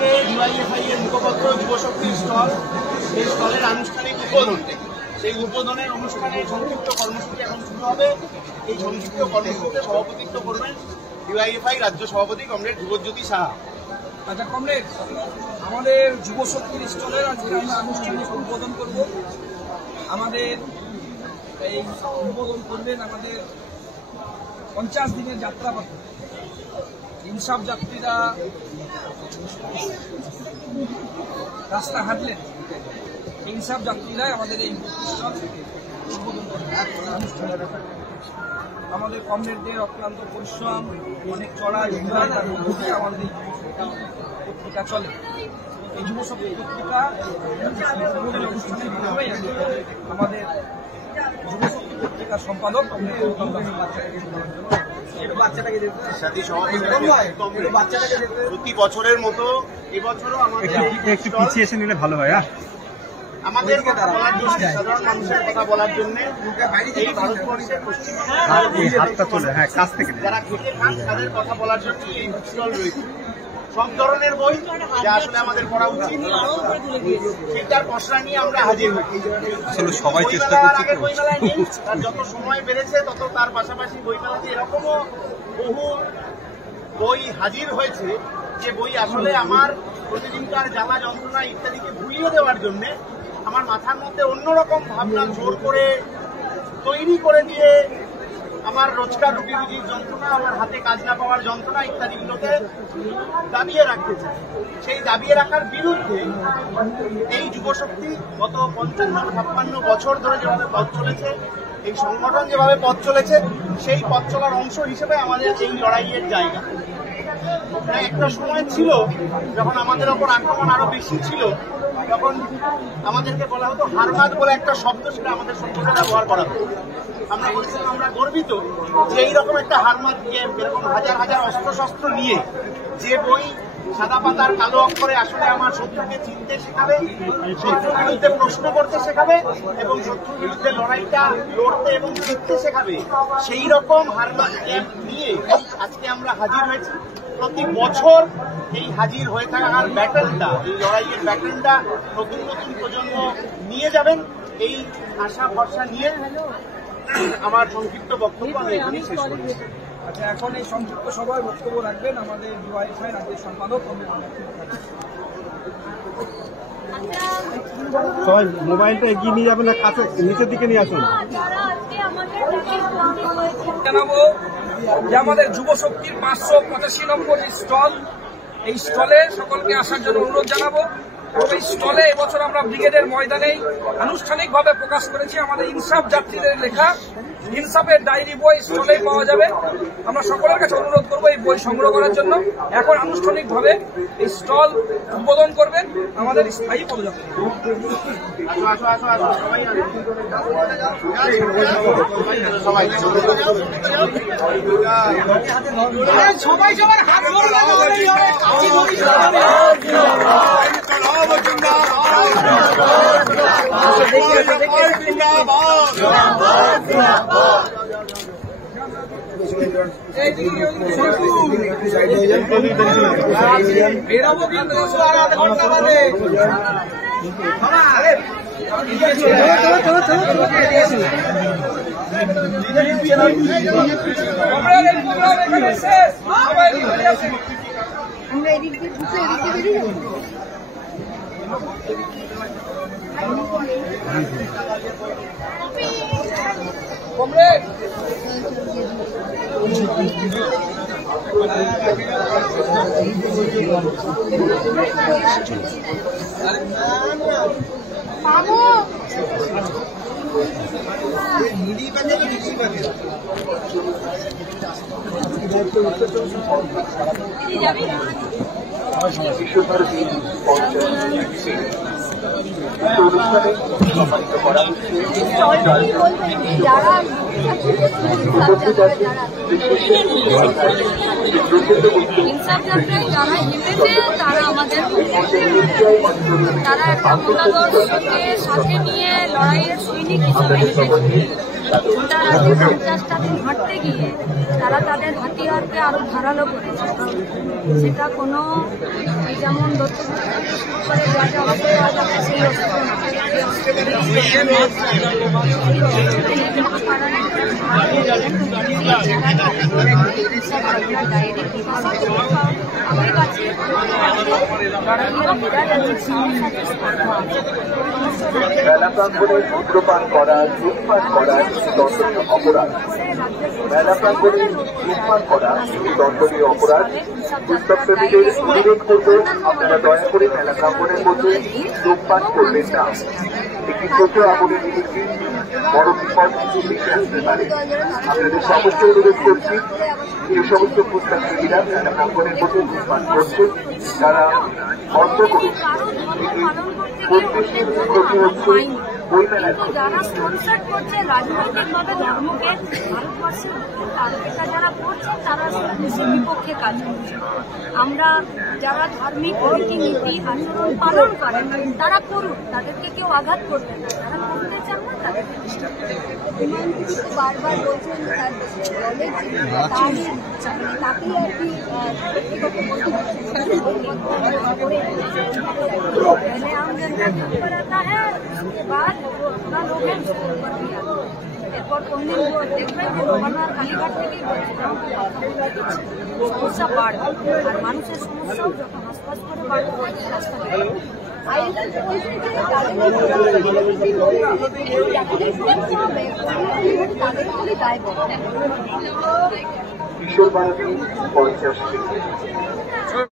আজকে ডিওয়াইএফআই এর মুখপত্র যুবশক্তির স্টল, সেই স্টলের আনুষ্ঠানিক উদ্বোধন। সেই উদ্বোধনের অনুষ্ঠানে সংক্ষিপ্ত কর্মসূচি এখন শুরু হবে। এই সংক্ষিপ্ত কর্মসূচিতে সভাপতিত্ব করবেন ডিওয়াইএফআই রাজ্য সভাপতি কমরেড ধ্রুবজ্যোতি সাহা। আচ্ছা কমরেড, আমাদের যুবশক্তির স্টলের আজকে আমরা আনুষ্ঠানিক উদ্বোধন করব। আমাদের এই উদ্বোধন করবেন আমাদের 50 দিনের যাত্রাপথ। ইনসাফ যাত্রীরা রাস্তা হাঁটলেন, ইনসাফ যাত্রীরা আমাদের এই স্টল উদ্বোধন করবেন। আমাদের কমরেডদের অক্লান্ত পরিশ্রম, অনেক চড়া তার মধ্যে দিয়ে আমাদের এই পত্রিকা চলে। এই যুবশক্তি পত্রিকা অনুষ্ঠানে আমাদের যুবশক্তি পত্রিকার সম্পাদক প্রতি বছরের মতো এবছরও আমাদের একটু পিছিয়ে এসে নিলে ভালো হয়। আমাদের কথা বলার জন্য, সাধারণ মানুষের কথা বলার জন্য এই ভারতবর্ষের পশ্চিমবঙ্গের কাছ থেকে যারা খেটে খান তাদের কথা বলার জন্য এই স্টল রয়েছে। সব ধরনের বই যা আসলে আমাদের পড়া উচিত সেটার পসরা নিয়ে আমরা হাজির হই। আসলে সবাই চেষ্টা করছে তো। বইমেলায় নেই, তার যত সময় বেড়েছে তত তার পাশাপাশি বইমেলাতে এরকমও বহু বই হাজির হয়েছে যে বই আসলে আমার প্রতিদিনকার জ্বালা যন্ত্রণা ইত্যাদিকে ভুলিয়ে দেওয়ার জন্য আমার মাথার মধ্যে অন্যরকম ভাবনা জোর করে তৈরি করে দিয়ে আমার রোজকার রুটি রুজির যন্ত্রণা, আমার হাতে কাজ না পাওয়ার যন্ত্রণা ইত্যাদিগুলোকে দাবিয়ে রাখতে চাই। সেই দাবিয়ে রাখার বিরুদ্ধে এই যুবশক্তি গত 55-56 বছর ধরে যেভাবে পথ চলেছে, এই সংগঠন যেভাবে পথ চলেছে, সেই পথ চলার অংশ হিসেবে আমাদের এই লড়াইয়ের জায়গা। একটা সময় ছিল যখন আমাদের ওপর আক্রমণ আরো বেশি ছিল, তখন আমাদেরকে বলা হতো হারমাদ বলে একটা শব্দ, সেটা আমাদের সম্পর্কে ব্যবহার করা হতো। আমরা বলেছিলাম আমরা গর্বিত যে এইরকম একটা হারমাদ গেম, এরকম হাজার হাজার অস্ত্রশস্ত্র নিয়ে যে বই সাদা পাতার কালো অক্ষরে আসলে আমার শত্রুকে চিনতে শেখাবে, শত্রুর বিরুদ্ধে প্রশ্ন করতে শেখাবে এবং শত্রুর বিরুদ্ধে লড়াইটা লড়তে এবং জিততে শেখাবে, সেই রকম হারমাদ গেম নিয়ে আজকে আমরা হাজির হয়েছি। প্রতি বছর এই হাজির হয়ে থাকার ব্যাটনটা, এই লড়াইয়ের ব্যাটনটা নতুন নতুন প্রজন্ম নিয়ে যাবেন, এই আশা ভরসা নিয়ে আমার সংক্ষিপ্ত বক্তব্য আমি এখানেই শেষ করছি। আচ্ছা, এখন এই সংক্ষিপ্ত সভায় বক্তব্য রাখবেন আমাদের ডিওয়াইএফআই রাজ্যের সম্পাদক। সবাই মোবাইলটা এগিয়ে নিয়ে যাবেন না, কাছে নিচের দিকে নিয়ে আসুন। জানাবো যে আমাদের যুবশক্তির 585 নম্বর স্টল, এই স্টলে সকলকে আসার জন্য অনুরোধ জানাবো। এই স্টলে এবছর আমরা ব্রিগেডের ময়দানেই আনুষ্ঠানিকভাবে প্রকাশ করেছি আমাদের ইনসাফ যাত্রীদের লেখা ইনসাফের ডায়েরি বই স্টলেই পাওয়া যাবে। আমরা সকলের কাছে অনুরোধ করবো এই বই সংগ্রহ করার জন্য। এখন আনুষ্ঠানিকভাবে এই স্টল উদ্বোধন করবেন আমাদের স্থায়ী পদযাত্রী। সবাই সবার হাত বেরোবো কিন্তু আধা ঘন্টা বাদে। আমরা এদিক দিয়ে ঢুকে এদিকে বেরিয়ে যাবো। কমরেড যারা ইনসাফ যাত্রায় যারা হেঁটেছে তারা আমাদের তারা একটা মূলাদর্শকে সাথে নিয়ে লড়াইয়ের সৈনিক হিসেবে গোটা রাজ্যে 50টা দিন হাঁটতে গিয়ে তারা তাদের হাতিয়ারকে আরো ধারালো করেছে। সেটা কোনো যেমন দত্তক করে যা যা অস্ত্র পাওয়া যাবে সেই অস্ত্র না, আমার কাছে মেলা প্রাঙ্গণে মদ্যপান করা, ধূমপান করা দণ্ডনীয় অপরাধ। মেলা প্রাঙ্গণে ধূমপান করা দণ্ডনীয় অপরাধ। পুস্তক প্রেমীদের অনুরোধ করব, আপনারা দয়া করে মেলা প্রাঙ্গণের মধ্যে ধূমপান করবেন না। একটি ছোট আগুনের নিমিত্তে বড় বিপদ লিখে আসতে পারে। আপনাদের সমস্ত অনুরোধ করছি, এই সমস্ত পুস্তক প্রেমীরা মেলা প্রাঙ্গণের মধ্যে ধূমপান করছে, তারা বন্ধ করুন। প্রত্যেকের ক্ষতি হচ্ছে ওই মেলার ক্ষতি। যারা স্পন্সর করছে রাজনৈতিকভাবে ধর্মকে ভারতবর্ষের তারা যারা করছে তারা দেশের বিপক্ষে কাজ করছে। আমরা যারা ধার্মিক রীতিনীতি আচরণ পালন করেন তারা করুন, তাদেরকে কেউ আঘাত করবে না। যারা করতে চান না তাদেরকে বারবার বলছেন তাকে আর কি पहले आम जनता के ऊपर आता है, उसके बाद वो अपना लोग है उसके ऊपर भी आता है। এরপর কোনদিন দেখবেন যে গভর্নর কালীঘাট থেকেই সমস্যা বাড়বে, আর মানুষের সমস্যাও যখন হাসপাস করে বাড়বে রাস্তা কিশোর ভারতী 50